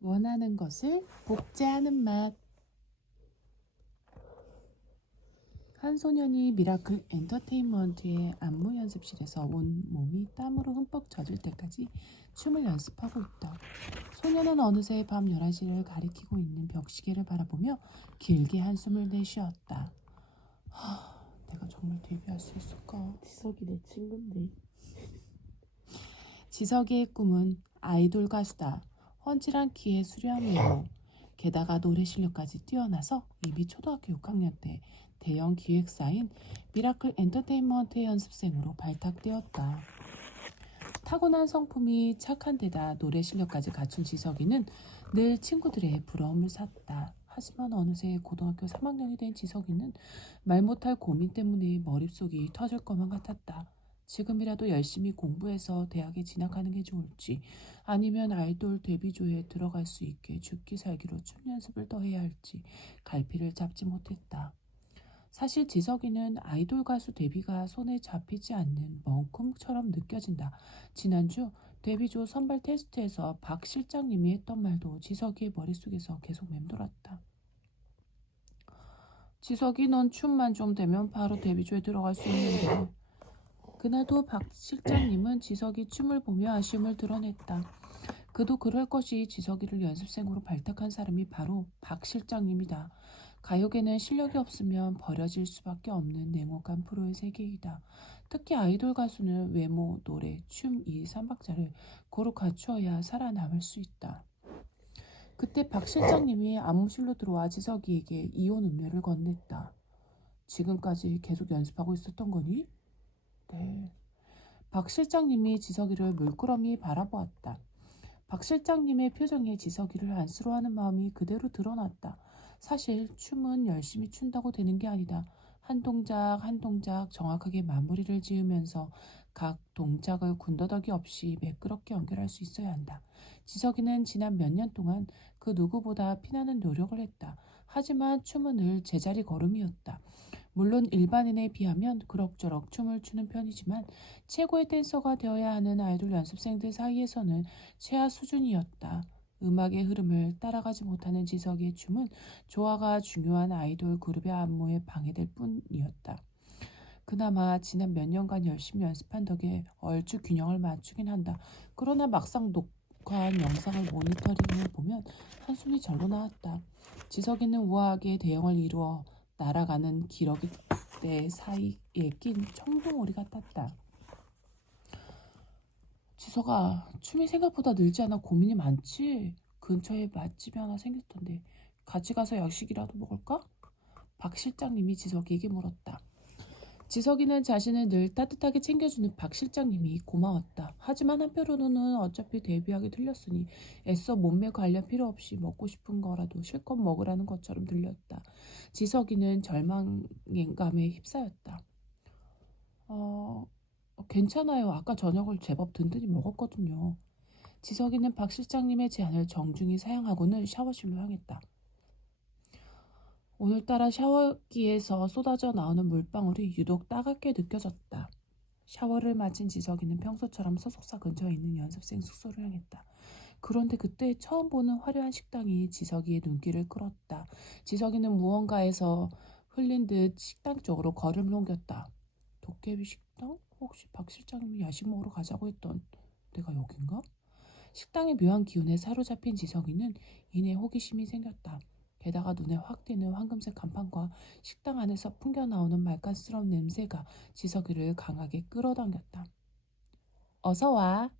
원하는 것을 복제하는 맛. 한 소년이 미라클 엔터테인먼트의 안무 연습실에서 온 몸이 땀으로 흠뻑 젖을 때까지 춤을 연습하고 있다. 소년은 어느새 밤 11시를 가리키고 있는 벽시계를 바라보며 길게 한숨을 내쉬었다. 내가 정말 데뷔할 수 있을까? 지석이 내 친구인데. 지석이의 꿈은 아이돌 가수다. 훤칠한 키에 수려한 외모, 게다가 노래 실력까지 뛰어나서 이미 초등학교 6학년 때 대형 기획사인 미라클 엔터테인먼트의 연습생으로 발탁되었다. 타고난 성품이 착한 데다 노래 실력까지 갖춘 지석이는 늘 친구들의 부러움을 샀다. 하지만 어느새 고등학교 3학년이 된 지석이는 말 못할 고민 때문에 머릿속이 터질 것만 같았다. 지금이라도 열심히 공부해서 대학에 진학하는 게 좋을지 아니면 아이돌 데뷔조에 들어갈 수 있게 죽기 살기로 춤 연습을 더 해야 할지 갈피를 잡지 못했다. 사실 지석이는 아이돌 가수 데뷔가 손에 잡히지 않는 먼 꿈처럼 느껴진다. 지난주 데뷔조 선발 테스트에서 박 실장님이 했던 말도 지석이의 머릿속에서 계속 맴돌았다. 지석이 넌 춤만 좀 되면 바로 데뷔조에 들어갈 수 있는데. 그날도 박 실장님은 지석이 춤을 보며 아쉬움을 드러냈다. 그도 그럴 것이 지석이를 연습생으로 발탁한 사람이 바로 박 실장님이다. 가요계는 실력이 없으면 버려질 수밖에 없는 냉혹한 프로의 세계이다. 특히 아이돌 가수는 외모, 노래, 춤 이 삼박자를 고루 갖추어야 살아남을 수 있다. 그때 박 실장님이 안무실로 들어와 지석이에게 이온 음료를 건넸다. 지금까지 계속 연습하고 있었던 거니? 네. 박 실장님이 지석이를 물끄러미 바라보았다. 박 실장님의 표정에 지석이를 안쓰러워하는 마음이 그대로 드러났다. 사실 춤은 열심히 춘다고 되는 게 아니다. 한 동작 한 동작 정확하게 마무리를 지으면서 각 동작을 군더더기 없이 매끄럽게 연결할 수 있어야 한다. 지석이는 지난 몇 년 동안 그 누구보다 피나는 노력을 했다. 하지만 춤은 늘 제자리 걸음이었다. 물론 일반인에 비하면 그럭저럭 춤을 추는 편이지만 최고의 댄서가 되어야 하는 아이돌 연습생들 사이에서는 최하 수준이었다. 음악의 흐름을 따라가지 못하는 지석의 춤은 조화가 중요한 아이돌 그룹의 안무에 방해될 뿐이었다. 그나마 지난 몇 년간 열심히 연습한 덕에 얼추 균형을 맞추긴 한다. 그러나 막상 녹화한 영상을 모니터링해 보면 한숨이 절로 나왔다. 지석이는 우아하게 대형을 이루어 날아가는 기러기대 사이에 낀 청둥오리 같았다. 지석아, 춤이 생각보다 늘지 않아 고민이 많지? 근처에 맛집이 하나 생겼던데 같이 가서 야식이라도 먹을까? 박 실장님이 지석이에게 물었다. 지석이는 자신을 늘 따뜻하게 챙겨주는 박 실장님이 고마웠다. 하지만 한편으로는 어차피 데뷔하기 틀렸으니 애써 몸매 관련 필요 없이 먹고 싶은 거라도 실컷 먹으라는 것처럼 들렸다. 지석이는 절망감에 휩싸였다. 괜찮아요. 아까 저녁을 제법 든든히 먹었거든요. 지석이는 박 실장님의 제안을 정중히 사양하고는 샤워실로 향했다. 오늘따라 샤워기에서 쏟아져 나오는 물방울이 유독 따갑게 느껴졌다. 샤워를 마친 지석이는 평소처럼 소속사 근처에 있는 연습생 숙소를 향했다. 그런데 그때 처음 보는 화려한 식당이 지석이의 눈길을 끌었다. 지석이는 무언가에서 흘린 듯 식당 쪽으로 걸음을 옮겼다. 도깨비 식당? 혹시 박 실장님이 야식 먹으러 가자고 했던 데가 여긴가? 식당의 묘한 기운에 사로잡힌 지석이는 이내 호기심이 생겼다. 게다가 눈에 확 띄는 황금색 간판과 식당 안에서 풍겨나오는 말간스러운 냄새가 지석이를 강하게 끌어당겼다. 어서 와.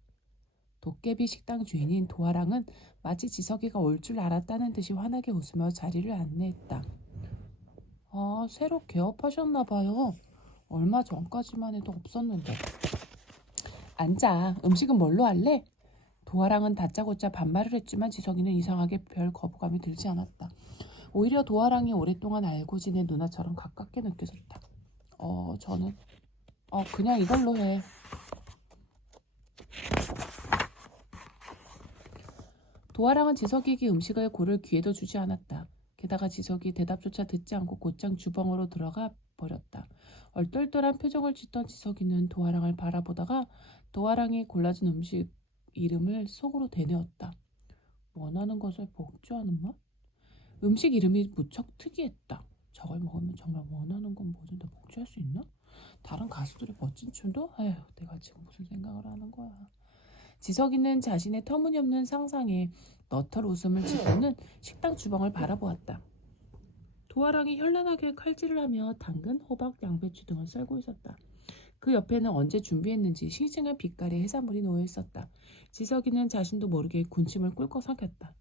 도깨비 식당 주인인 도아랑은 마치 지석이가 올 줄 알았다는 듯이 환하게 웃으며 자리를 안내했다. 새로 개업하셨나 봐요. 얼마 전까지만 해도 없었는데. 앉아. 음식은 뭘로 할래? 도아랑은 다짜고짜 반말을 했지만 지석이는 이상하게 별 거부감이 들지 않았다. 오히려 도아랑이 오랫동안 알고 지낸 누나처럼 가깝게 느껴졌다. 저는 그냥 이걸로 해. 도아랑은 지석이에게 음식을 고를 기회도 주지 않았다. 게다가 지석이 대답조차 듣지 않고 곧장 주방으로 들어가 버렸다. 얼떨떨한 표정을 짓던 지석이는 도아랑을 바라보다가 도아랑이 골라준 음식 이름을 속으로 되뇌었다. 원하는 것을 복주하는 맛? 음식 이름이 무척 특이했다. 저걸 먹으면 정말 원하는 건 뭐든 다 복주할 수 있나? 다른 가수들의 멋진 춤도? 에휴, 내가 지금 무슨 생각을 하는 거야. 지석이는 자신의 터무니없는 상상에 너털 웃음을 짓고는 식당 주방을 바라보았다. 도화랑이 현란하게 칼질을 하며 당근, 호박, 양배추 등을 썰고 있었다. 그 옆에는 언제 준비했는지 싱싱한 빛깔의 해산물이 놓여 있었다. 지석이는 자신도 모르게 군침을 꿀꺽 삼켰다.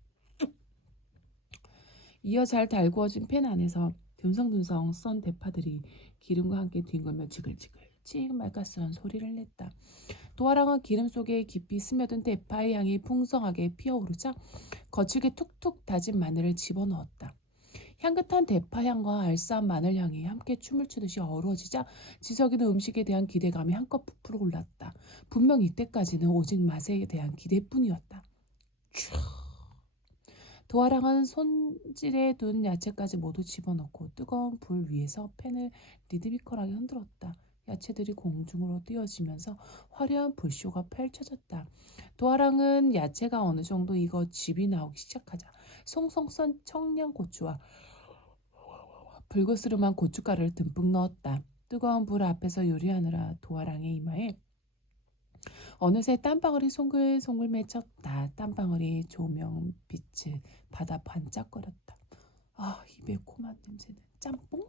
이어 잘 달구어진 팬 안에서 듬성듬성 썬 대파들이 기름과 함께 뒹굴며 지글지글 말까스런 소리를 냈다. 도화랑은 기름 속에 깊이 스며든 대파의 향이 풍성하게 피어오르자 거칠게 툭툭 다진 마늘을 집어넣었다. 향긋한 대파향과 알싸한 마늘향이 함께 춤을 추듯이 어우러지자 지석이는 음식에 대한 기대감이 한껏 부풀어 올랐다. 분명 이때까지는 오직 맛에 대한 기대뿐이었다. 도화랑은 손질해 둔 야채까지 모두 집어넣고 뜨거운 불 위에서 팬을 리드미컬하게 흔들었다. 야채들이 공중으로 띄어지면서 화려한 불쇼가 펼쳐졌다. 도화랑은 야채가 어느 정도 익어 즙이 나오기 시작하자 송송 썬 청양고추와 불그스름한 고춧가루를 듬뿍 넣었다. 뜨거운 불 앞에서 요리하느라 도화랑의 이마에 어느새 땀방울이 송글송글 맺혔다. 땀방울이 조명빛을 받아 반짝거렸다. 이 매콤한 냄새는 짬뽕?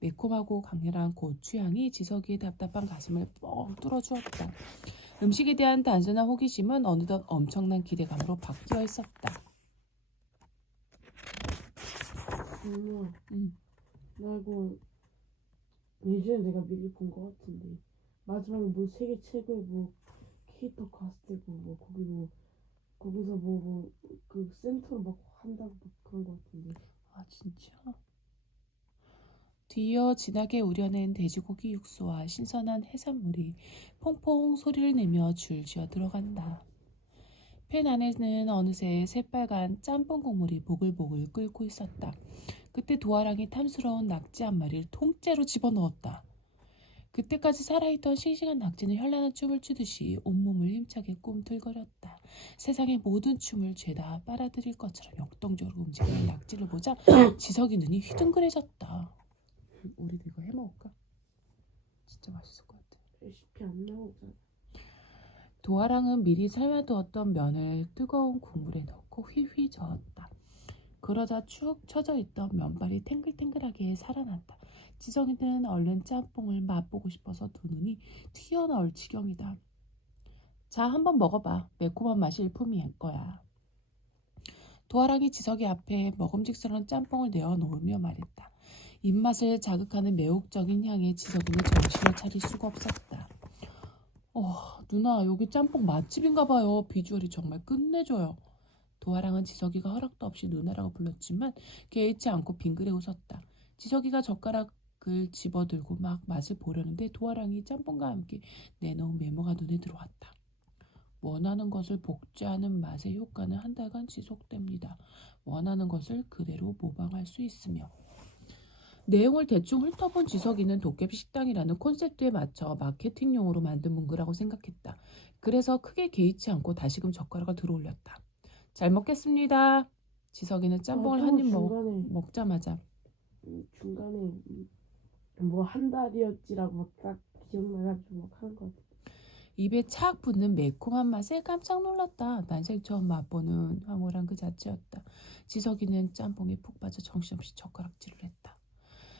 매콤하고 강렬한 고추향이 지석이의 답답한 가슴을 뻥 뚫어주었다. 음식에 대한 단순한 호기심은 어느덧 엄청난 기대감으로 바뀌어 있었다. 엄마, 음. 나 이거 예전에 내가 미리 본 것 같은데 마지막에 뭐 세계 최고의 뭐 캐릭터 카스트고 뭐 거기 뭐 거기서 뭐 그 센터로 막 한다고 막 그런 것 같은데. 진짜? 뒤이어 진하게 우려낸 돼지고기 육수와 신선한 해산물이 퐁퐁 소리를 내며 줄지어 들어간다. 팬 안에는 어느새 새빨간 짬뽕 국물이 보글보글 끓고 있었다. 그때 도화랑이 탐스러운 낙지 한 마리를 통째로 집어넣었다. 그때까지 살아있던 싱싱한 낙지는 현란한 춤을 추듯이 온몸을 힘차게 꿈틀거렸다. 세상의 모든 춤을 죄다 빨아들일 것처럼 역동적으로 움직이는 낙지를 보자 지석이 눈이 휘둥그레졌다. 우리도 이거 해먹을까? 진짜 맛있을 것 같아. 레시피 안 나오잖아. 도화랑은 미리 삶아두었던 면을 뜨거운 국물에 넣고 휘휘 저었다. 그러자 축 처져 있던 면발이 탱글탱글하게 살아났다. 지성이는 얼른 짬뽕을 맛보고 싶어서 두 눈이 튀어나올 지경이다. 자, 한번 먹어봐. 매콤한 맛이 일품일 거야. 도화랑이 지석이 앞에 먹음직스러운 짬뽕을 내어 놓으며 말했다. 입맛을 자극하는 매혹적인 향에 지석이는 정신을 차릴 수가 없었다. 누나, 여기 짬뽕 맛집인가 봐요. 비주얼이 정말 끝내줘요. 도화랑은 지석이가 허락도 없이 누나라고 불렀지만 개의치 않고 빙그레 웃었다. 지석이가 젓가락을 집어들고 막 맛을 보려는데 도화랑이 짬뽕과 함께 내놓은 메모가 눈에 들어왔다. 원하는 것을 복제하는 맛의 효과는 한 달간 지속됩니다. 원하는 것을 그대로 모방할 수 있으며. 내용을 대충 훑어본 지석이는 도깨비 식당이라는 콘셉트에 맞춰 마케팅용으로 만든 문구라고 생각했다. 그래서 크게 개의치 않고 다시금 젓가락을 들어올렸다. 잘 먹겠습니다. 지석이는 짬뽕을 또 한 입 중간에 먹자마자 중간에 뭐 한 달이었지라고 막 딱 기억나가지고 막 하는 것 같아. 입에 착 붙는 매콤한 맛에 깜짝 놀랐다. 난생 처음 맛보는 황홀한 그 자체였다. 지석이는 짬뽕에 푹 빠져 정신없이 젓가락질을 했다.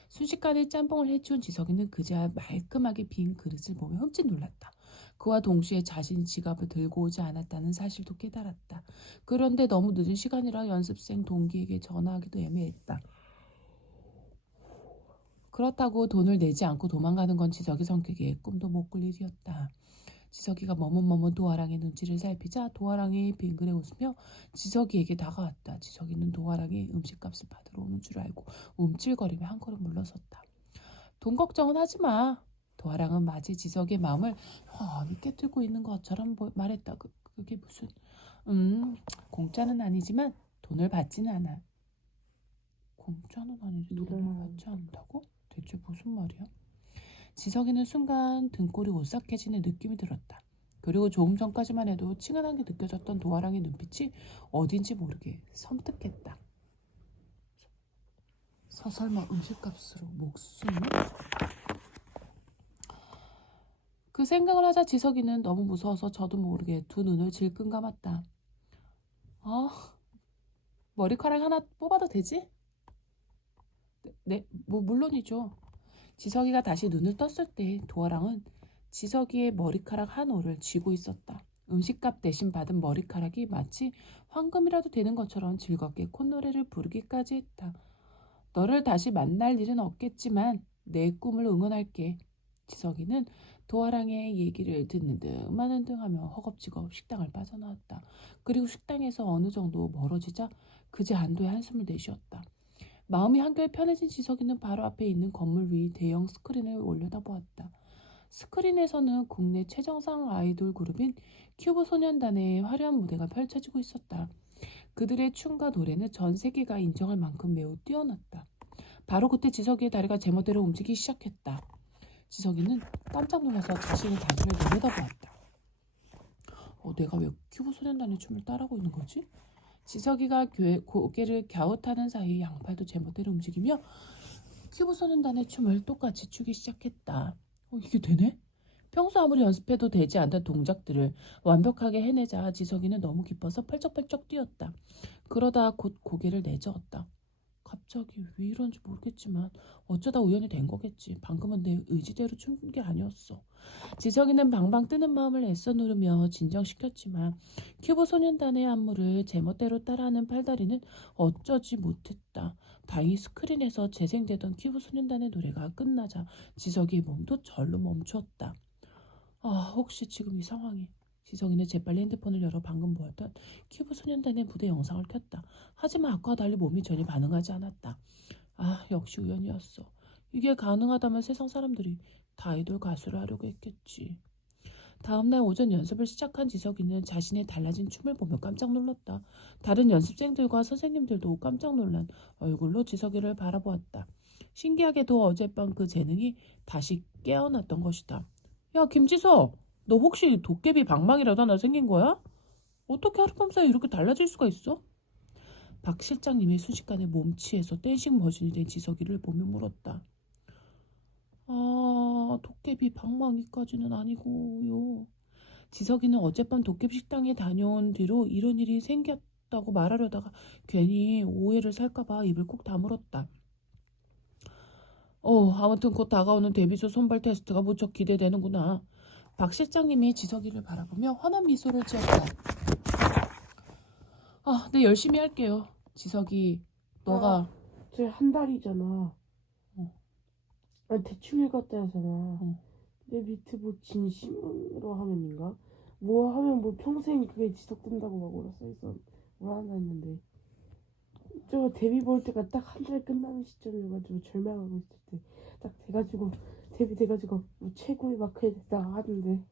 순식간에 짬뽕을 해치운 지석이는 그제야 말끔하게 빈 그릇을 보며 흠칫 놀랐다. 그와 동시에 자신이 지갑을 들고 오지 않았다는 사실도 깨달았다. 그런데 너무 늦은 시간이라 연습생 동기에게 전화하기도 애매했다. 그렇다고 돈을 내지 않고 도망가는 건 지석이 성격에 꿈도 못 꿀 일이었다. 지석이가 머뭇머뭇 도화랑의 눈치를 살피자 도화랑이 빙그레 웃으며 지석이에게 다가왔다. 지석이는 도화랑이 음식값을 받으러 오는 줄 알고 움찔거리며 한 걸음 물러섰다. 돈 걱정은 하지 마. 도화랑은 마치 지석의 마음을 훤히 깨뜨리고 있는 것처럼 말했다. 그게 무슨 공짜는 아니지만 돈을 받지는 않아. 공짜는 아니지 돈을 받지 않는다고? 대체 무슨 말이야? 지석이는 순간 등골이 오싹해지는 느낌이 들었다. 그리고 조금 전까지만 해도 친근한 게 느껴졌던 도아랑의 눈빛이 어딘지 모르게 섬뜩했다. 설마 음식값으로 목숨을? 그 생각을 하자 지석이는 너무 무서워서 저도 모르게 두 눈을 질끈 감았다. 머리카락 하나 뽑아도 되지? 네, 물론이죠. 지석이가 다시 눈을 떴을 때 도아랑은 지석이의 머리카락 한 올을 쥐고 있었다. 음식값 대신 받은 머리카락이 마치 황금이라도 되는 것처럼 즐겁게 콧노래를 부르기까지 했다. 너를 다시 만날 일은 없겠지만 내 꿈을 응원할게. 지석이는 도아랑의 얘기를 듣는 등 많은 등 하며 허겁지겁 식당을 빠져나왔다. 그리고 식당에서 어느 정도 멀어지자 그제 안도의 한숨을 내쉬었다. 마음이 한결 편해진 지석이는 바로 앞에 있는 건물 위 대형 스크린을 올려다보았다. 스크린에서는 국내 최정상 아이돌 그룹인 큐브 소년단의 화려한 무대가 펼쳐지고 있었다. 그들의 춤과 노래는 전 세계가 인정할 만큼 매우 뛰어났다. 바로 그때 지석이의 다리가 제멋대로 움직이기 시작했다. 지석이는 깜짝 놀라서 자신의 다리를 내려다보았다. 내가 왜 큐브 소년단의 춤을 따라하고 있는 거지? 지석이가 고개를 갸웃하는 사이 양팔도 제멋대로 움직이며 큐브 소년단의 춤을 똑같이 추기 시작했다. 이게 되네? 평소 아무리 연습해도 되지 않던 동작들을 완벽하게 해내자 지석이는 너무 기뻐서 펄쩍펄쩍 뛰었다. 그러다 곧 고개를 내저었다. 갑자기 왜 이런지 모르겠지만 어쩌다 우연히 된 거겠지. 방금은 내 의지대로 춘 게 아니었어. 지석이는 방방 뜨는 마음을 애써 누르며 진정시켰지만 큐브 소년단의 안무를 제멋대로 따라하는 팔다리는 어쩌지 못했다. 다행히 스크린에서 재생되던 큐브 소년단의 노래가 끝나자 지석이의 몸도 절로 멈추었다. 혹시 지금 이 상황이... 지석이는 재빨리 핸드폰을 열어 방금 보았던 큐브 소년단의 무대 영상을 켰다. 하지만 아까와 달리 몸이 전혀 반응하지 않았다. 역시 우연이었어. 이게 가능하다면 세상 사람들이 다 아이돌 가수를 하려고 했겠지. 다음날 오전 연습을 시작한 지석이는 자신의 달라진 춤을 보며 깜짝 놀랐다. 다른 연습생들과 선생님들도 깜짝 놀란 얼굴로 지석이를 바라보았다. 신기하게도 어젯밤 그 재능이 다시 깨어났던 것이다. 야, 김지석! 너 혹시 도깨비 방망이라도 하나 생긴 거야? 어떻게 하룻밤 사이에 이렇게 달라질 수가 있어? 박 실장님이 순식간에 몸치에서 댄싱 머신이 된 지석이를 보며 물었다. 도깨비 방망이까지는 아니고요. 지석이는 어젯밤 도깨비 식당에 다녀온 뒤로 이런 일이 생겼다고 말하려다가 괜히 오해를 살까봐 입을 꼭 다물었다. 아무튼 곧 다가오는 데뷔쇼 선발 테스트가 무척 기대되는구나. 박 실장님이 지석이를 바라보며 환한 미소를 지었다. 네, 열심히 할게요. 지석이, 너가... 쟤 한 달이잖아. 대충 읽었다 하잖아. 내 밑에 뭐 진심으로 하면인가? 뭐 하면 뭐 평생 그게 지속된다고 막 뭐라 써있어. 뭐라 하나 했는데. 저 데뷔 볼 때가 딱 한 달 끝나는 시점이어가지고 절망하고 있을 때 딱 돼가지고 데뷔 돼가지고 뭐 최고의 마크에 됐다 하던데.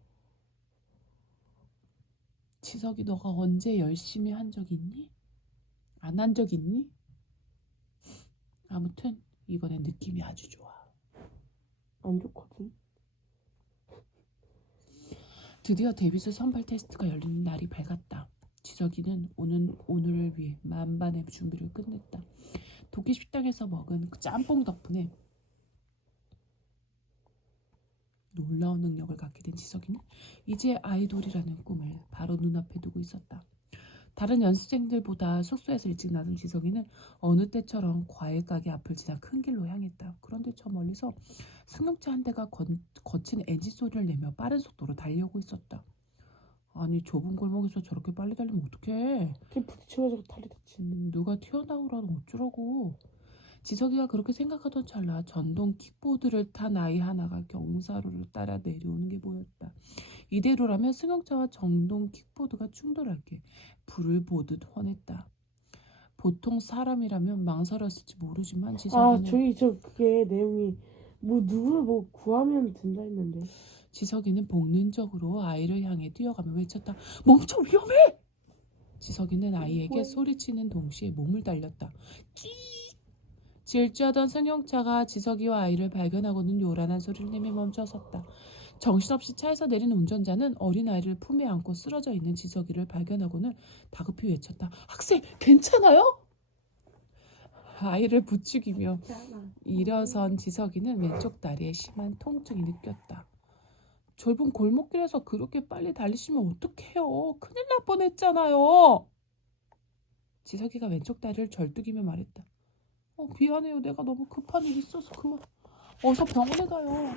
지석이, 너가 언제 열심히 한 적 있니? 안 한 적 있니? 아무튼 이번엔 느낌이 아주 좋아. 안 좋거든. 드디어 데뷔쇼 선발 테스트가 열리는 날이 밝았다. 지석이는 오늘을 위해 만반의 준비를 끝냈다. 도끼 식당에서 먹은 그 짬뽕 덕분에 놀라운 능력을 갖게 된 지석이는 이제 아이돌이라는 꿈을 바로 눈앞에 두고 있었다. 다른 연습생들보다 숙소에서 일찍 나선 지석이는 어느 때처럼 과일 가게 앞을 지나 큰 길로 향했다. 그런데 저 멀리서 승용차 한 대가 거친 엔진 소리를 내며 빠른 속도로 달려오고 있었다. 아니, 좁은 골목에서 저렇게 빨리 달리면 어떡해. 걔 부딪혀가지고 다리 다친. 누가 튀어나오라면 어쩌라고. 지석이가 그렇게 생각하던 찰나 전동 킥보드를 탄 아이 하나가 경사로를 따라 내려오는 게 보였다. 이대로라면 승용차와 전동 킥보드가 충돌할 게 불을 보듯 훤했다. 보통 사람이라면 망설였을지 모르지만 지석이는 그게 내용이 뭐 누구를 뭐 구하면 된다 했는데. 지석이는 본능적으로 아이를 향해 뛰어가며 외쳤다. 멈춰, 위험해! 지석이는 아이에게 소리치는 동시에 몸을 달렸다. 끼! 질주하던 승용차가 지석이와 아이를 발견하고는 요란한 소리를 내며 멈춰섰다. 정신없이 차에서 내린 운전자는 어린아이를 품에 안고 쓰러져 있는 지석이를 발견하고는 다급히 외쳤다. 학생, 괜찮아요? 아이를 부추기며 있잖아. 일어선 지석이는 왼쪽 다리에 심한 통증이 느꼈다. 좁은 골목길에서 그렇게 빨리 달리시면 어떡해요? 큰일 날 뻔했잖아요. 지석이가 왼쪽 다리를 절뚝이며 말했다. 미안해요. 내가 너무 급한 일이 있어서 그만. 어서 병원에 가요.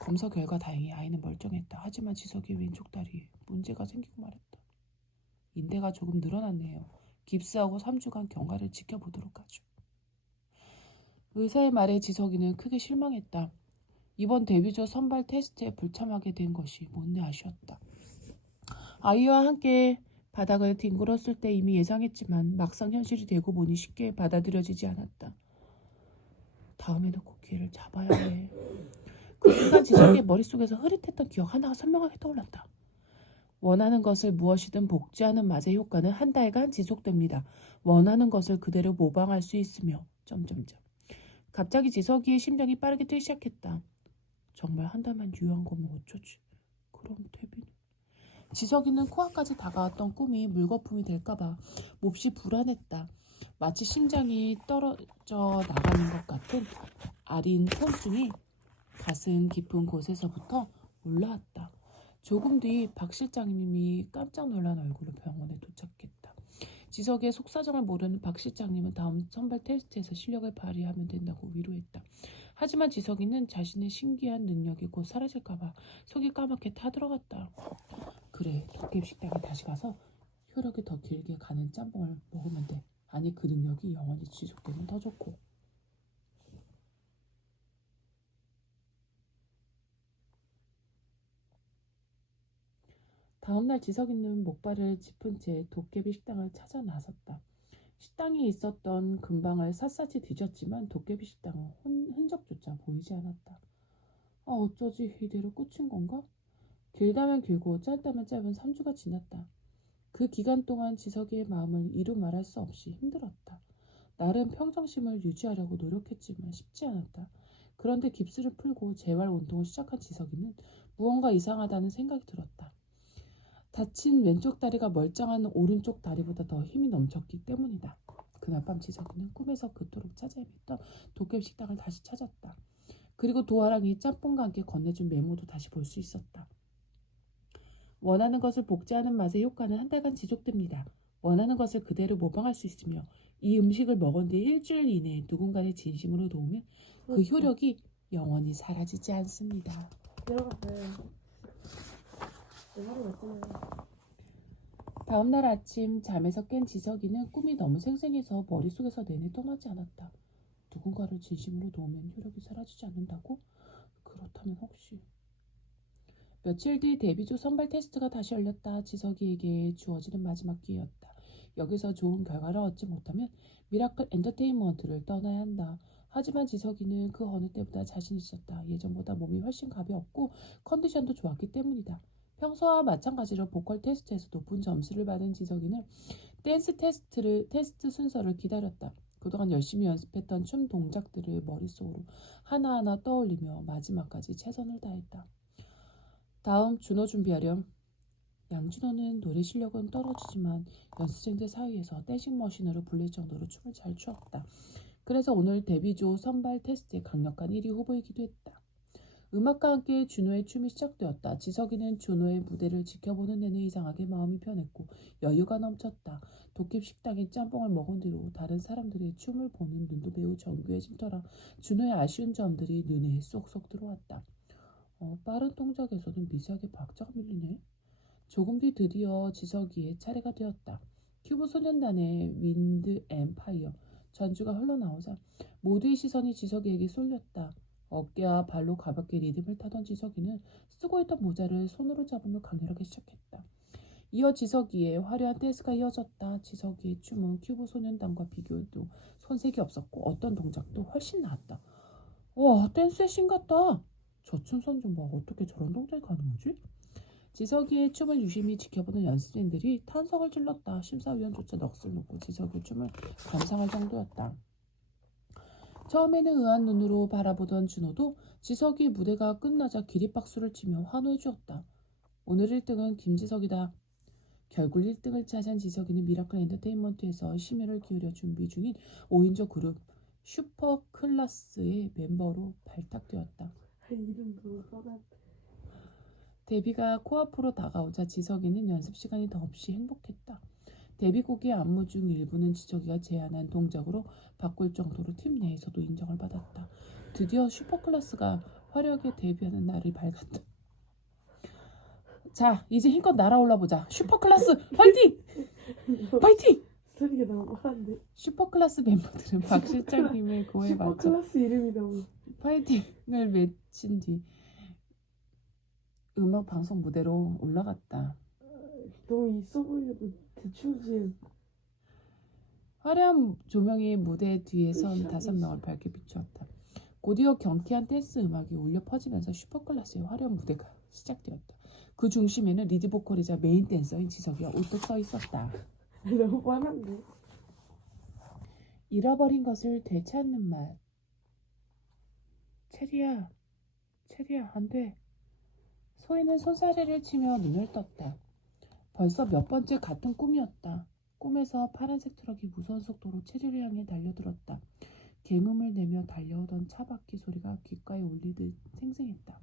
검사 결과 다행히 아이는 멀쩡했다. 하지만 지석이의 왼쪽 다리에 문제가 생기고 말았다. 인대가 조금 늘어났네요. 깁스하고 3주간 경과를 지켜보도록 하죠. 의사의 말에 지석이는 크게 실망했다. 이번 데뷔조 선발 테스트에 불참하게 된 것이 못내 아쉬웠다. 아이와 함께 바닥을 뒹굴었을 때 이미 예상했지만 막상 현실이 되고 보니 쉽게 받아들여지지 않았다. 다음에는 꼭 기회를 잡아야 해. 그 순간 지석이의 머릿속에서 흐릿했던 기억 하나가 선명하게 떠올랐다. 원하는 것을 무엇이든 복제하는 맛의 효과는 한 달간 지속됩니다. 원하는 것을 그대로 모방할 수 있으며... 갑자기 지석이의 심장이 빠르게 뛰기 시작했다. 정말 한 달만 유효한 거면 어쩌지? 그럼 데뷔는... 지석이는 코앞까지 다가왔던 꿈이 물거품이 될까봐 몹시 불안했다. 마치 심장이 떨어져 나가는 것 같은 아린 통증이 가슴 깊은 곳에서부터 올라왔다. 조금 뒤 박 실장님이 깜짝 놀란 얼굴로 병원에 도착했다. 지석의 속사정을 모르는 박 실장님은 다음 선발 테스트에서 실력을 발휘하면 된다고 위로했다. 하지만 지석이는 자신의 신기한 능력이 곧 사라질까봐 속이 까맣게 타들어갔다. 그래, 도깨비식당에 다시 가서 효력이 더 길게 가는 짬뽕을 먹으면 돼. 아니, 그 능력이 영원히 지속되면 더 좋고. 다음날 지석이는 목발을 짚은 채 도깨비 식당을 찾아 나섰다. 식당이 있었던 근방을 샅샅이 뒤졌지만 도깨비 식당은 흔적조차 보이지 않았다. 어쩌지 이대로 끝인 건가? 길다면 길고 짧다면 짧은 3주가 지났다. 그 기간 동안 지석이의 마음을 이루 말할 수 없이 힘들었다. 나름 평정심을 유지하려고 노력했지만 쉽지 않았다. 그런데 깁스를 풀고 재활 운동을 시작한 지석이는 무언가 이상하다는 생각이 들었다. 다친 왼쪽 다리가 멀쩡한 오른쪽 다리보다 더 힘이 넘쳤기 때문이다. 그날 밤 지석이는 꿈에서 그토록 찾아 헤맸던 도깨비 식당을 다시 찾았다. 그리고 도화랑이 짬뽕과 함께 건네준 메모도 다시 볼 수 있었다. 원하는 것을 복제하는 맛의 효과는 한 달간 지속됩니다. 원하는 것을 그대로 모방할 수 있으며 이 음식을 먹은 뒤 일주일 이내에 누군가를 진심으로 도우면 그 효력이 영원히 사라지지 않습니다. 들어가세요. 내 말이 맞잖아요. 다음날 아침 잠에서 깬 지석이는 꿈이 너무 생생해서 머릿속에서 내내 떠나지 않았다. 누군가를 진심으로 도우면 효력이 사라지지 않는다고? 그렇다면 혹시... 며칠 뒤 데뷔조 선발 테스트가 다시 열렸다. 지석이에게 주어지는 마지막 기회였다. 여기서 좋은 결과를 얻지 못하면 미라클 엔터테인먼트를 떠나야 한다. 하지만 지석이는 그 어느 때보다 자신 있었다. 예전보다 몸이 훨씬 가벼웠고 컨디션도 좋았기 때문이다. 평소와 마찬가지로 보컬 테스트에서 높은 점수를 받은 지석이는 댄스 테스트 순서를 기다렸다. 그동안 열심히 연습했던 춤 동작들을 머릿속으로 하나하나 떠올리며 마지막까지 최선을 다했다. 다음 준호 준비하렴. 양준호는 노래 실력은 떨어지지만 연습생들 사이에서 댄싱 머신으로 불릴 정도로 춤을 잘 추었다. 그래서 오늘 데뷔조 선발 테스트의 강력한 1위 후보이기도 했다. 음악과 함께 준호의 춤이 시작되었다. 지석이는 준호의 무대를 지켜보는 내내 이상하게 마음이 편했고 여유가 넘쳤다. 도깨비 식당에 짬뽕을 먹은 뒤로 다른 사람들의 춤을 보는 눈도 매우 정교해진 터라 준호의 아쉬운 점들이 눈에 쏙쏙 들어왔다. 빠른 동작에서는 미세하게 박자가 밀리네. 조금 뒤 드디어 지석이의 차례가 되었다. 큐브 소년단의 윈드 엠파이어 전주가 흘러나오자 모두의 시선이 지석이에게 쏠렸다. 어깨와 발로 가볍게 리듬을 타던 지석이는 쓰고 있던 모자를 손으로 잡으며 강렬하게 시작했다. 이어 지석이의 화려한 댄스가 이어졌다. 지석이의 춤은 큐브 소년단과 비교해도 손색이 없었고 어떤 동작도 훨씬 나았다. 와, 댄스의 신 같다. 저 춤선 좀 봐. 어떻게 저런 동작이 가능하지? 지석이의 춤을 유심히 지켜보는 연습생들이 탄성을 질렀다. 심사위원조차 넋을 놓고 지석이의 춤을 감상할 정도였다. 처음에는 의아한 눈으로 바라보던 준호도 지석이 무대가 끝나자 기립박수를 치며 환호해 주었다. 오늘 1등은 김지석이다. 결국 1등을 차지한 지석이는 미라클 엔터테인먼트에서 심혈을 기울여 준비 중인 5인조 그룹 슈퍼클라스의 멤버로 발탁되었다. 이름 너무 뻔한. 데뷔가 코앞으로 다가오자 지석이는 연습 시간이 더없이 행복했다. 데뷔곡의 안무 중 일부는 지석이가 제안한 동작으로 바꿀 정도로 팀 내에서도 인정을 받았다. 드디어 슈퍼클라스가 화려하게 데뷔하는 날이 밝았다. 자, 이제 힘껏 날아올라 보자. 슈퍼클라스 화이팅! 화이팅! 소리가 너무 뻔한데. 슈퍼클라스 멤버들은 박 실장님의 고에 맞춰 슈퍼클라스 이름이 너무. 파이팅을 외친 뒤 음악 방송 무대로 올라갔다. 너무 있어 보이려고 대충 지은. 화려한 조명이 무대 뒤에 선 5명을 밝게 비추었다. 곧이어 경쾌한 댄스 음악이 울려 퍼지면서 슈퍼클라스의 화려한 무대가 시작되었다. 그 중심에는 리드 보컬이자 메인 댄서인 지석이가 우뚝 서 있었다. 너무 뻔한데. 잃어버린 것을 되찾는 맛. 체리야, 체리야, 안 돼. 소희는 손사래를 치며 눈을 떴다. 벌써 몇 번째 같은 꿈이었다. 꿈에서 파란색 트럭이 무서운 속도로 체리를 향해 달려들었다. 갱음을 내며 달려오던 차 바퀴 소리가 귓가에 울리듯 생생했다.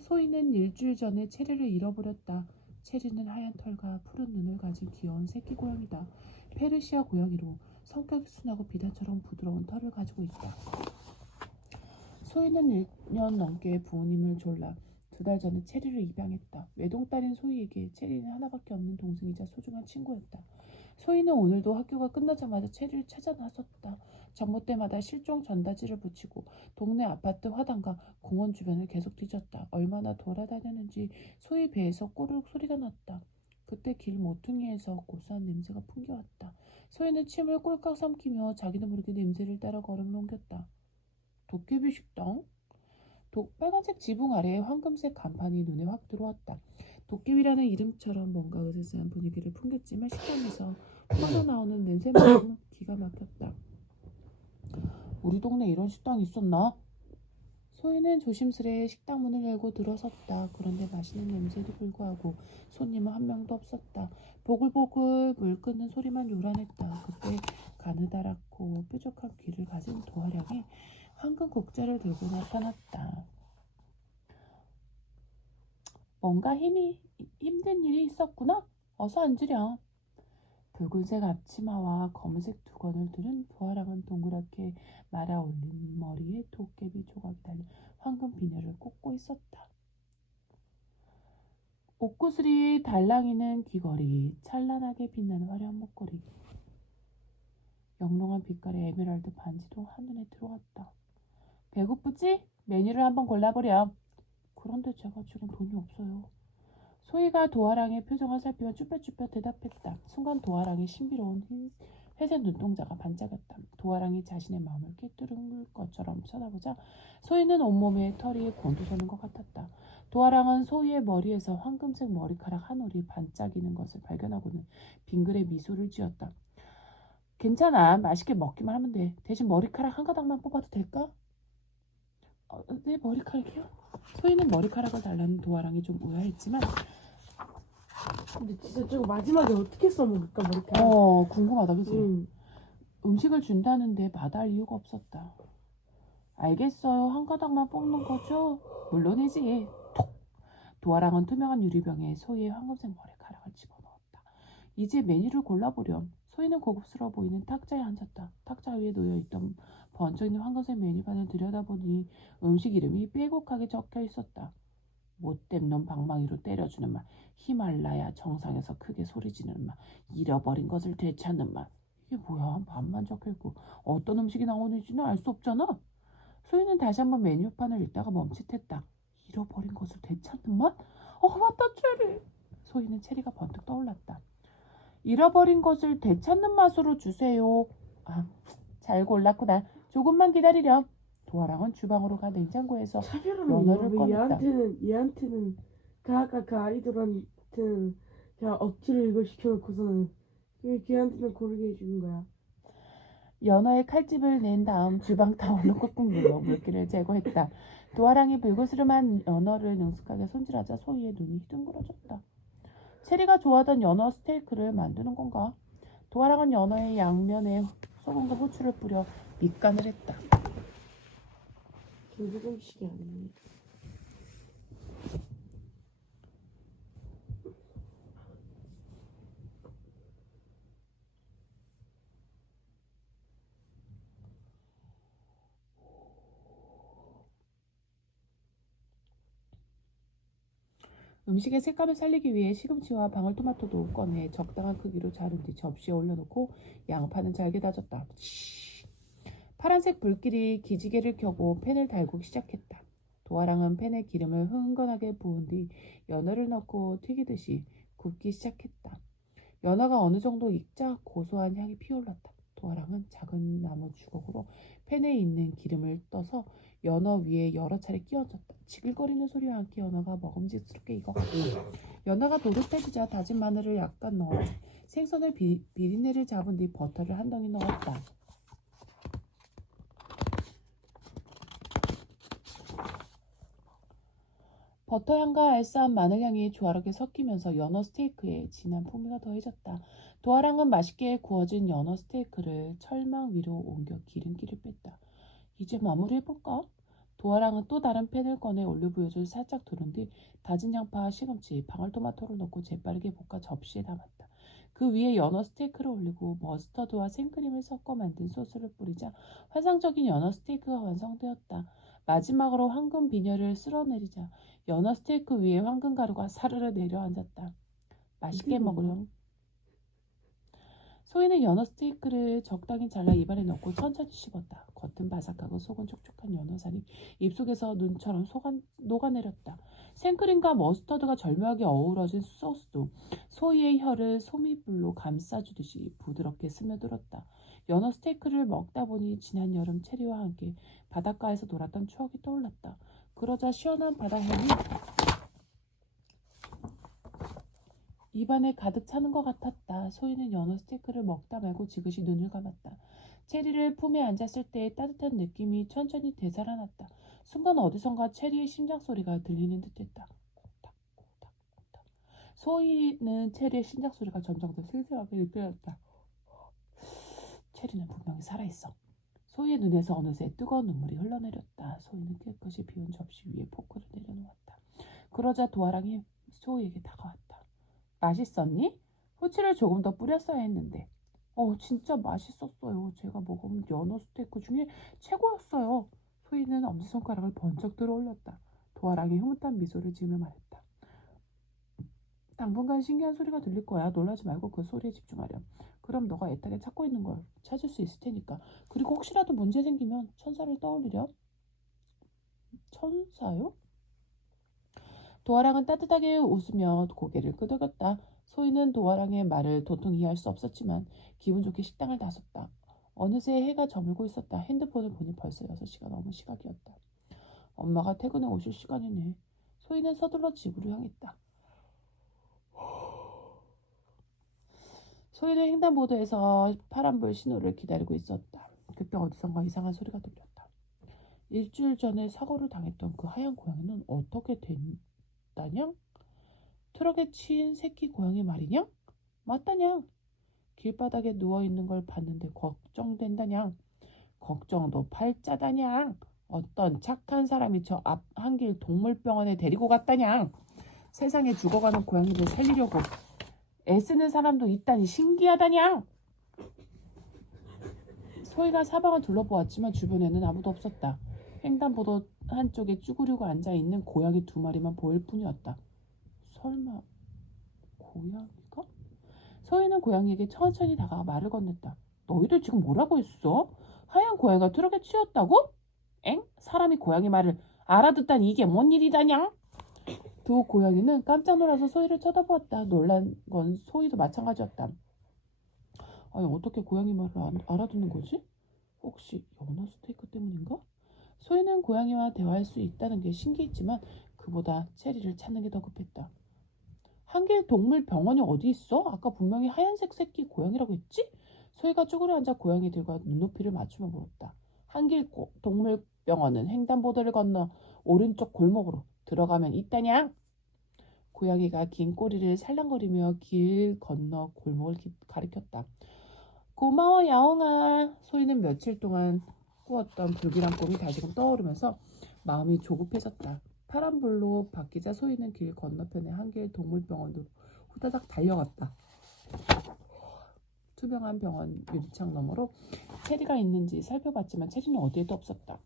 소희는 일주일 전에 체리를 잃어버렸다. 체리는 하얀 털과 푸른 눈을 가진 귀여운 새끼 고양이다. 페르시아 고양이로 성격이 순하고 비단처럼 부드러운 털을 가지고 있다. 소희는 1년 넘게 부모님을 졸라 2달 전에 체리를 입양했다. 외동딸인 소희에게 체리는 하나밖에 없는 동생이자 소중한 친구였다. 소희는 오늘도 학교가 끝나자마자 체리를 찾아 나섰다. 전봇대마다 실종 전단지를 붙이고 동네 아파트 화단과 공원 주변을 계속 뒤졌다. 얼마나 돌아다녔는지 소희 배에서 꼬르륵 소리가 났다. 그때 길 모퉁이에서 고소한 냄새가 풍겨왔다. 소희는 침을 꼴깍 삼키며 자기도 모르게 냄새를 따라 걸음을 옮겼다. 도깨비 식당? 빨간색 지붕 아래에 황금색 간판이 눈에 확 들어왔다. 도깨비라는 이름처럼 뭔가 으스스한 분위기를 풍겼지만 식당에서 흘러나오는 냄새만큼은 기가 막혔다. 우리 동네 이런 식당이 있었나? 소희는 조심스레 식당 문을 열고 들어섰다. 그런데 맛있는 냄새에도 불구하고 손님은 한 명도 없었다. 보글보글 물 끓는 소리만 요란했다. 그때 가느다랗고 뾰족한 귀를 가진 도화량이 황금 국자를 들고 나타났다. 뭔가 힘든 일이 있었구나. 어서 앉으렴. 붉은색 앞치마와 검은색 두건을 두른 도화랑은 동그랗게 말아 올린 머리에 도깨비 조각이 달린 황금 비녀를 꽂고 있었다. 옷구슬이 달랑이는 귀걸이, 찬란하게 빛나는 화려한 목걸이, 영롱한 빛깔의 에메랄드 반지도 한눈에 들어왔다. 배고프지? 메뉴를 한번 골라보렴. 그런데 제가 지금 돈이 없어요. 소희가 도화랑의 표정을 살피며 쭈뼛쭈뼛 대답했다. 순간 도화랑의 신비로운 회색 눈동자가 반짝였다. 도화랑이 자신의 마음을 꿰뚫은 것처럼 쳐다보자 소희는 온몸에 털이 곤두서는 것 같았다. 도화랑은 소희의 머리에서 황금색 머리카락 한 올이 반짝이는 것을 발견하고는 빙그레 미소를 지었다. 괜찮아. 맛있게 먹기만 하면 돼. 대신 머리카락 한 가닥만 뽑아도 될까? 내 머리카락이요? 소희는 머리카락을 달라는 도화랑이 좀 의아했지만 근데 진짜 저거 마지막에 어떻게 써먹을까 머리카락. 궁금하다 그치? 음식을 준다는데 마다할 이유가 없었다. 알겠어요. 한 가닥만 뽑는 거죠? 물론이지. 톡! 도화랑은 투명한 유리병에 소희의 황금색 머리카락을 집어넣었다. 이제 메뉴를 골라보렴. 소희는 고급스러워 보이는 탁자에 앉았다. 탁자 위에 놓여있던 번쩍이는 황금색 메뉴판을 들여다보니 음식 이름이 빼곡하게 적혀 있었다. 못된 놈 방망이로 때려주는 맛, 히말라야 정상에서 크게 소리지르는 맛, 잃어버린 것을 되찾는 맛. 이게 뭐야? 맛만 적혀있고 어떤 음식이 나오는지는 알 수 없잖아. 소희는 다시 한번 메뉴판을 읽다가 멈칫했다. 잃어버린 것을 되찾는 맛? 맞다, 체리. 소희는 체리가 번뜩 떠올랐다. 잃어버린 것을 되찾는 맛으로 주세요. 잘 골랐구나. 조금만 기다리렴. 도화랑은 주방으로 가 냉장고에서 연어를 꺼냈다. 얘한테는 아까 그 아이돌한테는 그냥 억지로 이걸 시켜놓고서는 걔한테는 고르게 해주는 거야. 연어의 칼집을 낸 다음 주방 타월로 꾹꾹 눌러 물기를 제거했다. 도화랑이 불그스름한 연어를 능숙하게 손질하자 소희의 눈이 둥그러졌다. 체리가 좋아하던 연어 스테이크를 만드는 건가? 도화랑은 연어의 양면에 소금과 후추를 뿌려 밑간을 했다. 김부금식이 아니네. 음식의 색감을 살리기 위해 시금치와 방울토마토도 꺼내 적당한 크기로 자른 뒤 접시에 올려놓고 양파는 잘게 다졌다. 파란색 불길이 기지개를 켜고 팬을 달고 시작했다. 도화랑은 팬에 기름을 흥건하게 부은 뒤 연어를 넣고 튀기듯이 굽기 시작했다. 연어가 어느 정도 익자 고소한 향이 피어올랐다. 도화랑은 작은 나무 주걱으로 팬에 있는 기름을 떠서 연어 위에 여러 차례 끼얹었다. 지글거리는 소리와 함께 연어가 먹음직스럽게 익어갔다. 연어가 노릇해지자 다진 마늘을 약간 넣어 생선의 비린내를 잡은 뒤 버터를 한 덩이 넣었다. 버터향과 알싸한 마늘향이 조화롭게 섞이면서 연어 스테이크에 진한 풍미가 더해졌다. 도화랑은 맛있게 구워진 연어 스테이크를 철망 위로 옮겨 기름기를 뺐다. 이제 마무리해볼까? 도화랑은 또 다른 팬을 꺼내 올리브유를 살짝 두른 뒤 다진 양파, 시금치, 방울토마토를 넣고 재빠르게 볶아 접시에 담았다. 그 위에 연어 스테이크를 올리고 머스터드와 생크림을 섞어 만든 소스를 뿌리자 환상적인 연어 스테이크가 완성되었다. 마지막으로 황금 비녀를 쓸어내리자 연어 스테이크 위에 황금 가루가 사르르 내려앉았다. 맛있게 이게 뭐야? 먹으렴. 소희는 연어 스테이크를 적당히 잘라 입안에 넣고 천천히 씹었다. 겉은 바삭하고 속은 촉촉한 연어살이 입속에서 눈처럼 녹아내렸다. 생크림과 머스터드가 절묘하게 어우러진 소스도 소희의 혀를 소미불로 감싸주듯이 부드럽게 스며들었다. 연어 스테이크를 먹다 보니 지난 여름 체리와 함께 바닷가에서 놀았던 추억이 떠올랐다. 그러자 시원한 바다향이 입안에 가득 차는 것 같았다. 소희는 연어 스테이크를 먹다 말고 지그시 눈을 감았다. 체리를 품에 안았을 때의 따뜻한 느낌이 천천히 되살아났다. 순간 어디선가 체리의 심장 소리가 들리는 듯했다. 콩닥콩닥콩닥. 소희는 체리의 심장 소리가 점점 더 슬슬하게 느껴졌다. 체리는 분명히 살아있어. 소희의 눈에서 어느새 뜨거운 눈물이 흘러내렸다. 소희는 깨끗이 비운 접시 위에 포크를 내려놓았다. 그러자 도화랑이 소희에게 다가왔다. 맛있었니? 후추를 조금 더 뿌렸어야 했는데. 진짜 맛있었어요. 제가 먹은 연어 스테이크 중에 최고였어요. 소희는 엄지손가락을 번쩍 들어 올렸다. 도화랑이 흐뭇한 미소를 지으며 말했다. 당분간 신기한 소리가 들릴 거야. 놀라지 말고 그 소리에 집중하렴. 그럼 너가 애타게 찾고 있는 걸 찾을 수 있을 테니까. 그리고 혹시라도 문제 생기면 천사를 떠올리렴. 천사요? 도화랑은 따뜻하게 웃으며 고개를 끄덕였다. 소희는 도화랑의 말을 도통 이해할 수 없었지만 기분 좋게 식당을 나섰다. 어느새 해가 저물고 있었다. 핸드폰을 보니 벌써 6시가 넘은 시각이었다. 엄마가 퇴근해 오실 시간이네. 소희는 서둘러 집으로 향했다. 소희는 횡단보도에서 파란불 신호를 기다리고 있었다. 그때 어디선가 이상한 소리가 들렸다. 일주일 전에 사고를 당했던 그 하얀 고양이는 어떻게 됐다냐? 트럭에 치인 새끼 고양이 말이냐? 맞다냥. 길바닥에 누워있는 걸 봤는데 걱정된다냥. 걱정도 팔자다냥. 어떤 착한 사람이 저 앞 한길 동물병원에 데리고 갔다냥. 세상에 죽어가는 고양이를 살리려고 애쓰는 사람도 있다니 신기하다냥. 소희가 사방을 둘러보았지만 주변에는 아무도 없었다. 횡단보도 한쪽에 쭈그리고 앉아있는 고양이 2마리만 보일 뿐이었다. 설마 고양이가? 소희는 고양이에게 천천히 다가가 말을 건넸다. 너희들 지금 뭐라고 했어? 하얀 고양이가 트럭에 치였다고? 엥? 사람이 고양이 말을 알아듣다니 이게 뭔 일이다냐? 두 고양이는 깜짝 놀라서 소희를 쳐다보았다. 놀란 건 소희도 마찬가지였다. 아니 어떻게 고양이 말을 알아듣는 거지? 혹시 연어 스테이크 때문인가? 소희는 고양이와 대화할 수 있다는 게 신기했지만 그보다 체리를 찾는 게 더 급했다. 한길 동물병원이 어디 있어? 아까 분명히 하얀색 새끼 고양이라고 했지? 소희가 쭈그려 앉아 고양이들과 눈높이를 맞추며 물었다. 한길 동물병원은 횡단보도를 건너 오른쪽 골목으로 들어가면 있다냥. 고양이가 긴 꼬리를 살랑거리며 길 건너 골목을 가리켰다. 고마워 야옹아. 소희는 며칠 동안 꾸었던 불길한 꿈이 다시금 떠오르면서 마음이 조급해졌다. 파란불로 바뀌자 소희는 길 건너편의 한길 동물병원으로 후다닥 달려갔다. 투명한 병원 유리창 너머로 체리가 있는지 살펴봤지만 체리는 어디에도 없었다.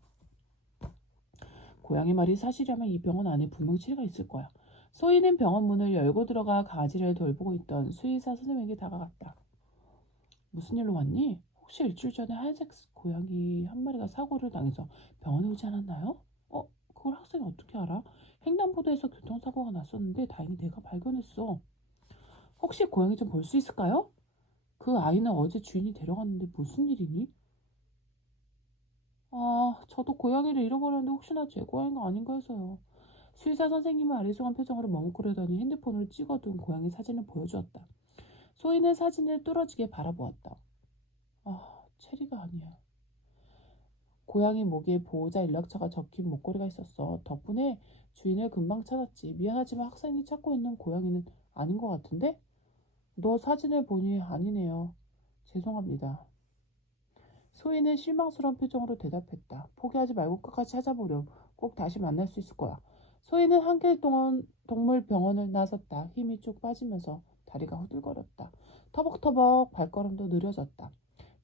고양이 말이 사실이라면 이 병원 안에 분명 체리가 있을 거야. 소희는 병원 문을 열고 들어가 가지를 돌보고 있던 수의사 선생님에게 다가갔다. 무슨 일로 왔니? 혹시 일주일 전에 하얀색 고양이 한 마리가 사고를 당해서 병원에 오지 않았나요? 그걸 학생이 어떻게 알아? 횡단보도에서 교통사고가 났었는데 다행히 내가 발견했어. 혹시 고양이 좀 볼 수 있을까요? 그 아이는 어제 주인이 데려갔는데 무슨 일이니? 저도 고양이를 잃어버렸는데 혹시나 제 고양이가 아닌가 해서요. 수의사 선생님은 아리송한 표정으로 머뭇거리더니 핸드폰으로 찍어둔 고양이 사진을 보여주었다. 소희는 사진을 뚫어지게 바라보았다. 체리가 아니야. 고양이 목에 보호자 연락처가 적힌 목걸이가 있었어. 덕분에 주인을 금방 찾았지. 미안하지만 학생이 찾고 있는 고양이는 아닌 것 같은데? 너 사진을 보니 아니네요. 죄송합니다. 소희는 실망스러운 표정으로 대답했다. 포기하지 말고 끝까지 찾아보렴. 꼭 다시 만날 수 있을 거야. 소희는 한길 동안 동물병원을 나섰다. 힘이 쭉 빠지면서 다리가 후들거렸다. 터벅터벅 발걸음도 느려졌다.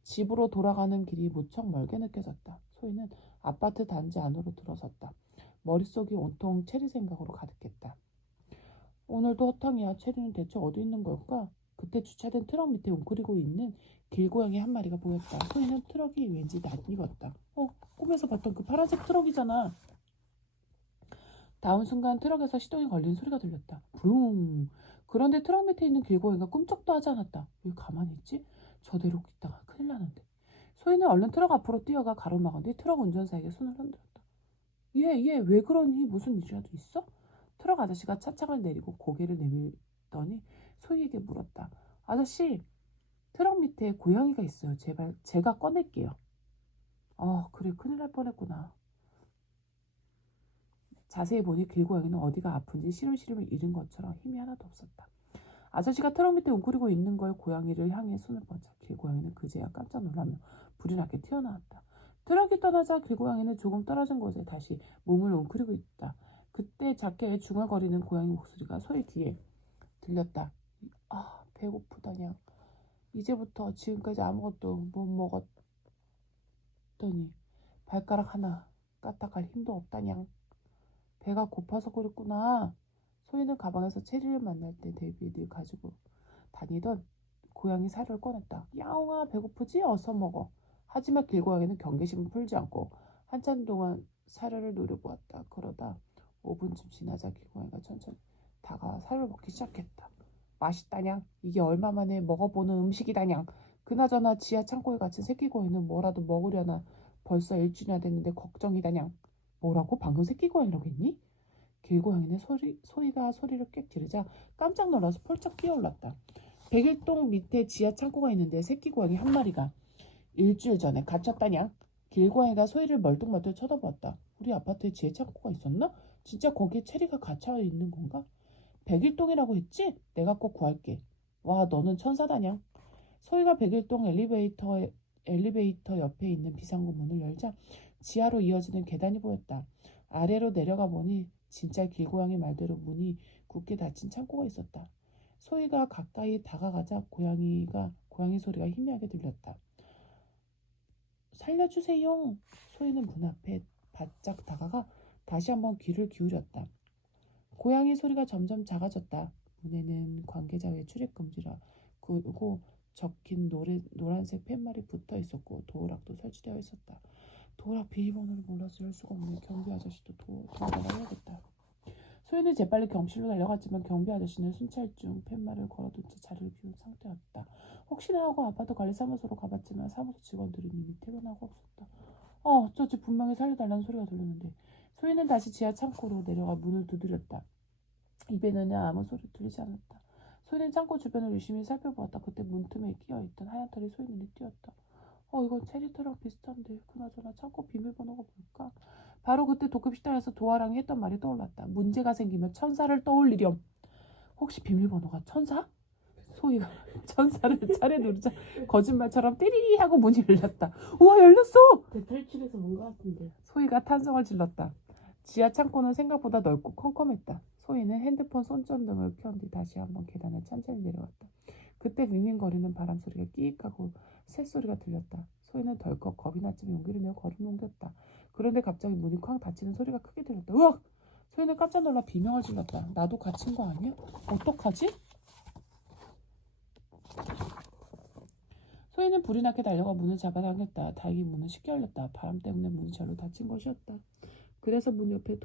집으로 돌아가는 길이 무척 멀게 느껴졌다. 소희는 아파트 단지 안으로 들어섰다. 머릿속이 온통 체리 생각으로 가득했다. 오늘도 허탕이야. 체리는 대체 어디 있는 걸까? 그때 주차된 트럭 밑에 웅크리고 있는 길고양이 한 마리가 보였다. 소희는 트럭이 왠지 낯익었다. 꿈에서 봤던 그 파란색 트럭이잖아. 다음 순간 트럭에서 시동이 걸린 소리가 들렸다. 부릉. 그런데 트럭 밑에 있는 길고양이가 꿈쩍도 하지 않았다. 왜 가만히 있지? 저대로 있다가 큰일 나는데. 소희는 얼른 트럭 앞으로 뛰어가 가로막은 뒤 트럭 운전사에게 손을 흔들었다. 얘 왜 그러니? 무슨 일이라도 있어? 트럭 아저씨가 차창을 내리고 고개를 내밀더니 소희에게 물었다. 아저씨, 트럭 밑에 고양이가 있어요. 제발 제가 꺼낼게요. 그래 큰일 날 뻔했구나. 자세히 보니 길고양이는 어디가 아픈지 시름시름을 잃은 것처럼 힘이 하나도 없었다. 아저씨가 트럭 밑에 웅크리고 있는 걸 고양이를 향해 손을 뻗자 길고양이는 그제야 깜짝 놀라며 불이 나게 튀어나왔다. 트럭이 떠나자 길고양이는 조금 떨어진 곳에 다시 몸을 웅크리고 있다. 그때 작게 중얼거리는 고양이 목소리가 소희 뒤에 들렸다. 배고프다냥. 이제부터 지금까지 아무것도 못 먹었더니 발가락 하나 까딱할 힘도 없다냥. 배가 고파서 그랬구나. 소희는 가방에서 체리를 만날 때 대비해 늘 가지고 다니던 고양이 살을 꺼냈다. 야옹아 배고프지? 어서 먹어. 하지만 길고양이는 경계심을 풀지 않고 한참 동안 사료를 노려보았다. 그러다 5분쯤 지나자 길고양이가 천천히 다가와 사료를 먹기 시작했다. 맛있다냥. 이게 얼마 만에 먹어보는 음식이다냥. 그나저나 지하 창고에 갇힌 새끼 고양이는 뭐라도 먹으려나 벌써 일주일이나 됐는데 걱정이다냥. 뭐라고? 방금 새끼 고양이라고 했니? 길고양이는 소희가 소리를 꽥 지르자 깜짝 놀라서 펄쩍 뛰어올랐다. 백일동 밑에 지하 창고가 있는데 새끼 고양이 한 마리가 일주일 전에 갇혔다냥. 길고양이가 소희를 멀뚱멀뚱 쳐다보았다. 우리 아파트에 지하 창고가 있었나? 진짜 거기에 체리가 갇혀 있는 건가? 백일동이라고 했지? 내가 꼭 구할게. 와 너는 천사다냥. 소희가 백일동 엘리베이터 옆에 있는 비상구 문을 열자 지하로 이어지는 계단이 보였다. 아래로 내려가 보니 진짜 길고양이 말대로 문이 굳게 닫힌 창고가 있었다. 소희가 가까이 다가가자 고양이 소리가 희미하게 들렸다. 살려주세요. 소희는 문 앞에 바짝 다가가 다시 한번 귀를 기울였다. 고양이 소리가 점점 작아졌다. 문에는 관계자 외 출입 금지라고 적힌 노란색 팻말이 붙어 있었고 도어락도 설치되어 있었다. 도어락 비밀번호를 몰라서 열 수가 없네. 경비 아저씨도 도와달라야겠다. 소희는 재빨리 경실로 달려갔지만 경비 아저씨는 순찰 중 팻말을 걸어둔 채 자리를 비운 상태였다. 혹시나 하고 아파트 관리사무소로 가봤지만 사무소 직원들은 이미 퇴근하고 없었다. 어쩌지 분명히 살려달라는 소리가 들렸는데. 소희는 다시 지하 창고로 내려가 문을 두드렸다. 입에는 아무 소리 들리지 않았다. 소희는 창고 주변을 유심히 살펴보았다. 그때 문틈에 끼어있던 하얀 털이 소희 눈에 띄었다. 이건 체리털랑 비슷한데 그나저나 창고 비밀번호가 뭘까? 바로 그때 도쿄식당에서 도화랑이 했던 말이 떠올랐다. 문제가 생기면 천사를 떠올리렴. 혹시 비밀번호가 천사? 소희가 천사를 차례 누르자 거짓말처럼 띠리리 하고 문이 열렸다. 우와, 열렸어! 대탈출해서 온 것 같은데. 소희가 탄성을 질렀다. 지하 창고는 생각보다 넓고 컴컴했다. 소희는 핸드폰 손전등을 켠 뒤 다시 한번 계단을 천천히 내려왔다. 그때 윙윙거리는 바람 소리가 끼익하고 새소리가 들렸다. 소희는 덜컥 겁이 났지만 용기를 내어 걸음을 옮겼다. 그런데 갑자기 문이 쾅 닫히는 소리가 크게 들렸다. 으악! 소희는 깜짝 놀라 비명을 질렀다. 나도 갇힌 거 아니야? 어떡하지? 소희는 불이 나게 달려가 문을 잡아당겼다. 다행히 문은 쉽게 열렸다. 바람 때문에 문이 절로 닫힌 것이었다. 그래서 문 옆에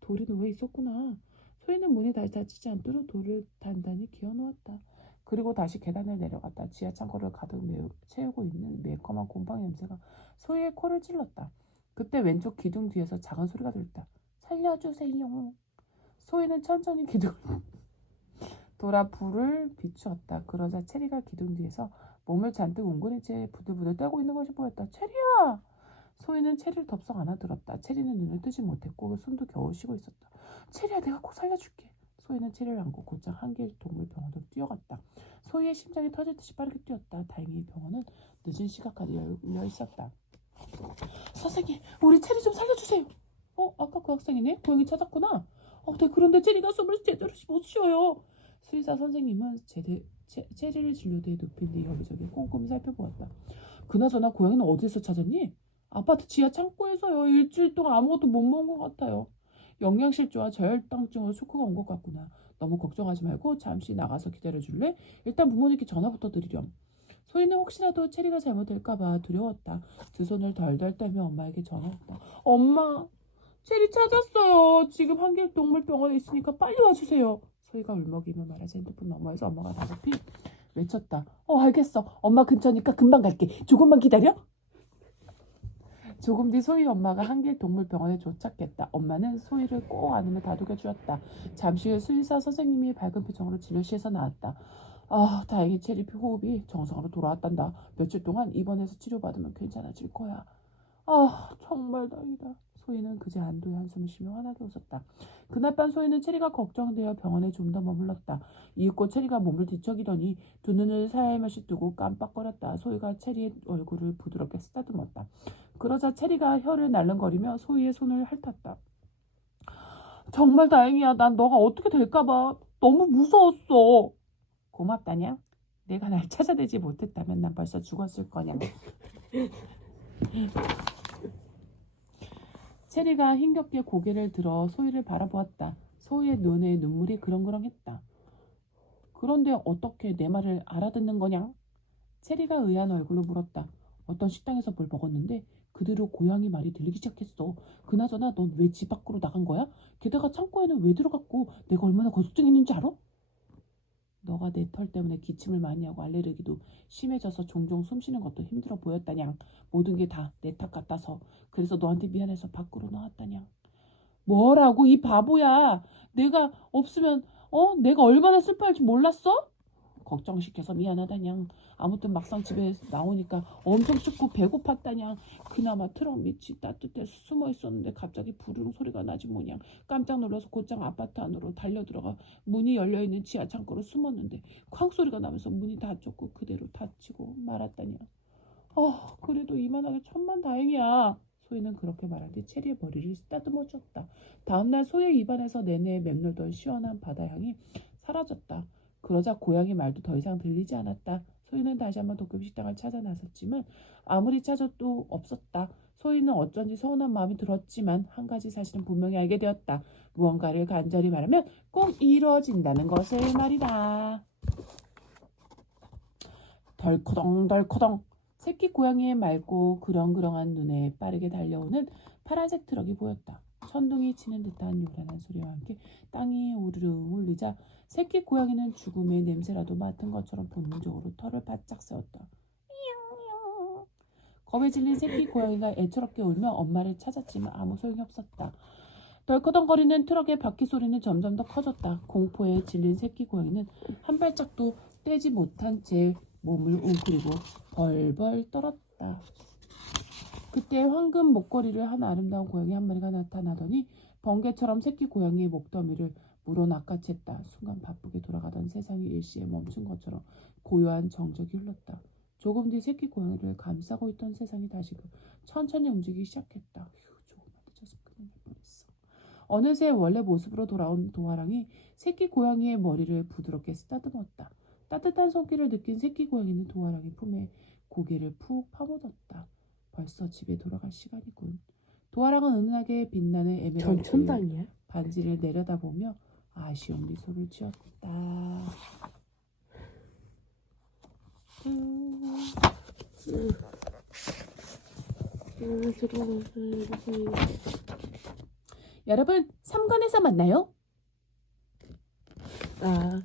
돌이 놓여 있었구나. 소희는 문이 다시 닫히지 않도록 돌을 단단히 기어놓았다. 그리고 다시 계단을 내려갔다. 지하 창고를 가득 채우고 있는 매콤한 곰팡이 냄새가 소희의 코를 찔렀다. 그때 왼쪽 기둥 뒤에서 작은 소리가 들렸다. 살려주세요. 소희는 천천히 기둥을 돌아 불을 비추었다. 그러자 체리가 기둥 뒤에서 몸을 잔뜩 웅근히 채 부들부들 떨고 있는 것이 보였다. 체리야! 소희는 체리를 덥석 안아들었다. 체리는 눈을 뜨지 못했고 숨도 겨우 쉬고 있었다. 체리야, 내가 꼭 살려줄게. 소희는 체리를 안고 곧장 한길 동물병원으로 뛰어갔다. 소희의 심장이 터질듯이 빠르게 뛰었다. 다행히 병원은 늦은 시각까지 열려 있었다. 선생님, 우리 체리 좀 살려주세요. 아까 그 학생이네? 고양이 찾았구나. 네, 그런데 체리가 숨을 제대로 못 쉬어요. 수의사 선생님은 체리를 진료대에 눕힌 뒤 여기저기 꼼꼼히 살펴보았다. 그나저나 고양이는 어디서 찾았니? 아파트 지하 창고에서요. 일주일 동안 아무것도 못 먹은 것 같아요. 영양실조와 저혈당증으로 쇼크가 온 것 같구나. 너무 걱정하지 말고 잠시 나가서 기다려줄래? 일단 부모님께 전화부터 드리렴. 소희는 혹시라도 체리가 잘못될까봐 두려웠다. 두 손을 덜덜 떨며 엄마에게 전화했다. 엄마, 체리 찾았어요. 지금 한길동물병원에 있으니까 빨리 와주세요. 소희가 울먹이며 말하자 핸드폰 너머에서 엄마가 다급히 외쳤다. 알겠어. 엄마 근처니까 금방 갈게. 조금만 기다려. 조금 뒤 소희 엄마가 한길동물병원에 도착했다. 엄마는 소희를 꼭 안으며 다독여 주었다. 잠시 후 수의사 선생님이 밝은 표정으로 진료실에서 나왔다. 다행히 체리 호흡이 정상으로 돌아왔단다. 며칠 동안 입원해서 치료받으면 괜찮아질 거야. 정말 다행이다. 소희는 그제 안도의 한숨을 쉬며 환하게 웃었다. 그날 밤 소희는 체리가 걱정되어 병원에 좀 더 머물렀다. 이윽고 체리가 몸을 뒤척이더니 두 눈을 살며시 뜨고 깜빡거렸다. 소희가 체리의 얼굴을 부드럽게 쓰다듬었다. 그러자 체리가 혀를 날름거리며 소희의 손을 핥았다. 정말 다행이야. 난 너가 어떻게 될까봐 너무 무서웠어. 고맙다냐? 내가 날 찾아내지 못했다면 난 벌써 죽었을 거냐. 체리가 힘겹게 고개를 들어 소희를 바라보았다. 소희의 눈에 눈물이 그렁그렁했다. 그런데 어떻게 내 말을 알아듣는 거냐? 체리가 의아한 얼굴로 물었다. 어떤 식당에서 뭘 먹었는데 그대로 고양이 말이 들리기 시작했어. 그나저나 넌 왜 집 밖으로 나간 거야? 게다가 창고에는 왜 들어갔고 내가 얼마나 걱정했는지 알아? 너가 내 털 때문에 기침을 많이 하고 알레르기도 심해져서 종종 숨쉬는 것도 힘들어 보였다냥. 모든 게 다 내 탓 같아서. 그래서 너한테 미안해서 밖으로 나왔다냥. 뭐라고, 이 바보야. 내가 없으면 내가 얼마나 슬퍼할지 몰랐어? 걱정시켜서 미안하다냥. 아무튼 막상 집에 나오니까 엄청 춥고 배고팠다냥. 그나마 트럭 밑이 따뜻해서 숨어 있었는데 갑자기 부르릉 소리가 나지 뭐냥. 깜짝 놀라서 곧장 아파트 안으로 달려들어가 문이 열려있는 지하 창고로 숨었는데 쾅 소리가 나면서 문이 닫혔고 그대로 닫히고 말았다냥. 그래도 이만하게 천만다행이야. 소희는 그렇게 말한 뒤 체리의 머리를 쓰다듬어 주었다. 다음날 소희의 입안에서 내내 맴돌던 시원한 바다향이 사라졌다. 그러자 고양이 말도 더 이상 들리지 않았다. 소희는 다시 한번 도쿄식당을 찾아 나섰지만 아무리 찾아도 없었다. 소희는 어쩐지 서운한 마음이 들었지만 한 가지 사실은 분명히 알게 되었다. 무언가를 간절히 바라면 꼭 이루어진다는 것을 말이다. 덜커덩 새끼 고양이의 맑고 그렁그렁한 눈에 빠르게 달려오는 파란색 트럭이 보였다. 천둥이 치는 듯한 요란한 소리와 함께 땅이 우르르 울리자 새끼 고양이는 죽음의 냄새라도 맡은 것처럼 본능적으로 털을 바짝 세웠다. 겁에 질린 새끼 고양이가 애처롭게 울며 엄마를 찾았지만 아무 소용이 없었다. 덜커덩거리는 트럭의 바퀴 소리는 점점 더 커졌다. 공포에 질린 새끼 고양이는 한 발짝도 떼지 못한 채 몸을 웅크리고 벌벌 떨었다. 그때 황금 목걸이를 한 아름다운 고양이 한 마리가 나타나더니 번개처럼 새끼 고양이의 목더미를 물어 낚아챘다. 순간 바쁘게 돌아가던 세상이 일시에 멈춘 것처럼 고요한 정적이 흘렀다. 조금 뒤 새끼 고양이를 감싸고 있던 세상이 다시금 천천히 움직이기 시작했다. 휴, 조금만 늦어서 큰일 날 뻔했어. 어느새 원래 모습으로 돌아온 도화랑이 새끼 고양이의 머리를 부드럽게 쓰다듬었다. 따뜻한 손길을 느낀 새끼 고양이는 도화랑이 품에 고개를 푹 파묻었다. 벌써 집에 돌아갈 시간이군. 도화랑은 은은하게 빛나는 에메랄드 전천당이야? 반지를 내려다보며 아쉬운 미소를 지었다. 잠깐만. 여러분, 3권에서 만나요. 아.